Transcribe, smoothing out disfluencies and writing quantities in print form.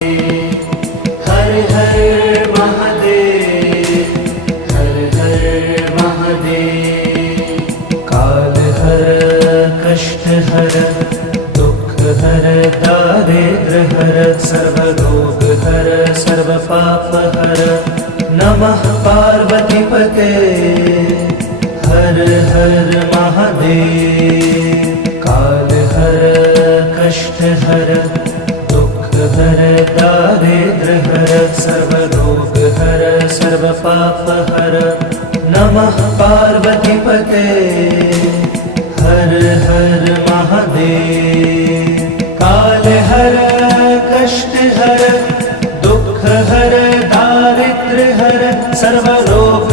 हर हर महादेव, हर हर महादेव। काल हर कष्ट हर, दुख हर, दारिद्र हर, सर्व रोग हर, सर्व पाप हर। नमः पार्वती पते, हर हर महादेव। काल हर कष्ट हर, दुख हर, दारिद्र हर, सर्व रोग हर, सर्व पाप हर। नमः पार्वती पते, हर हर महादेव। काल हर कष्ट हर, दुख हर, दारिद्र हर, सर्व रोग